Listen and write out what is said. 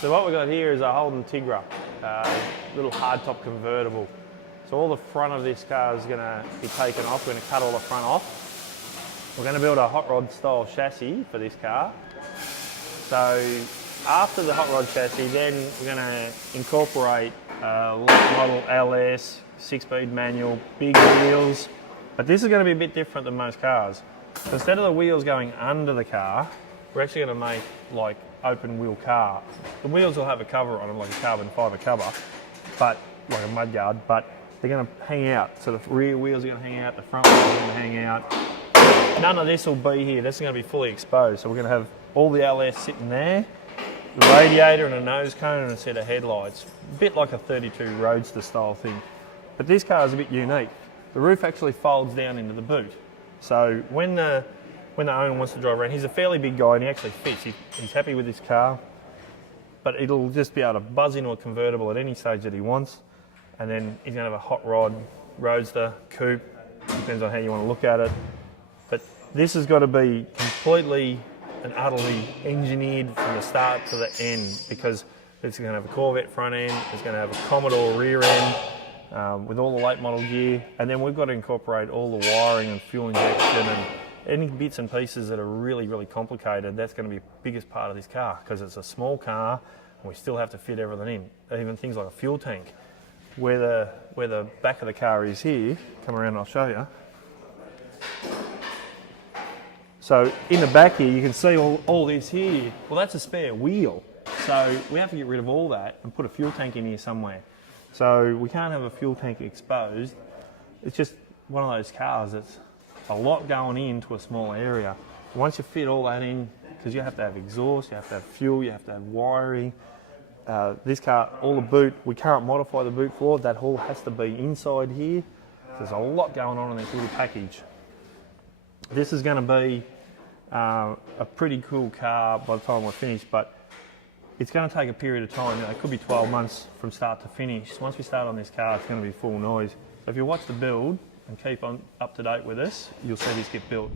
So what we've got here is a Holden Tig-Rod, little hardtop convertible. So all the front of this car is going to be taken off. We're going to cut all the front off. We're going to build a hot rod style chassis for this car. So after the hot rod chassis, then we're going to incorporate late model LS, 6-speed manual, big wheels. But this is going to be a bit different than most cars. So instead of the wheels going under the car, we're actually going to make like open wheel car. The wheels will have a cover on them, like a carbon fibre cover, but like a mudguard, but they're going to hang out. So the rear wheels are going to hang out, the front wheels are going to hang out. None of this will be here. This is going to be fully exposed. So we're going to have all the LS sitting there, the radiator and a nose cone and a set of headlights. A bit like a 32 Roadster style thing. But this car is a bit unique. The roof actually folds down into the boot. So when the owner wants to drive around, he's a fairly big guy and he actually fits. He's happy with this car, but it'll just be able to buzz into a convertible at any stage that he wants. And then he's going to have a hot rod, Roadster, coupe, depends on how you want to look at it. But this has got to be completely and utterly engineered from the start to the end, because it's going to have a Corvette front end, it's going to have a Commodore rear end with all the late model gear, and then we've got to incorporate all the wiring and fuel injection and any bits and pieces that are really, really complicated. That's going to be the biggest part of this car, because it's a small car and we still have to fit everything in, even things like a fuel tank. Where the back of the car is here, come around and I'll show you. So in the back here, you can see all this here. Well, that's a spare wheel. So we have to get rid of all that and put a fuel tank in here somewhere. So we can't have a fuel tank exposed. It's just one of those cars that's a lot going into a small area. Once you fit all that in, because you have to have exhaust, you have to have fuel, you have to have wiring. This car, all the boot, we can't modify the boot floor. That all has to be inside here. There's a lot going on in this little package. This is going to be a pretty cool car by the time we're finished, but it's going to take a period of time. It could be 12 months from start to finish. Once we start on this car, it's going to be full noise. So if you watch the build and keep on up to date with us, you'll see this get built.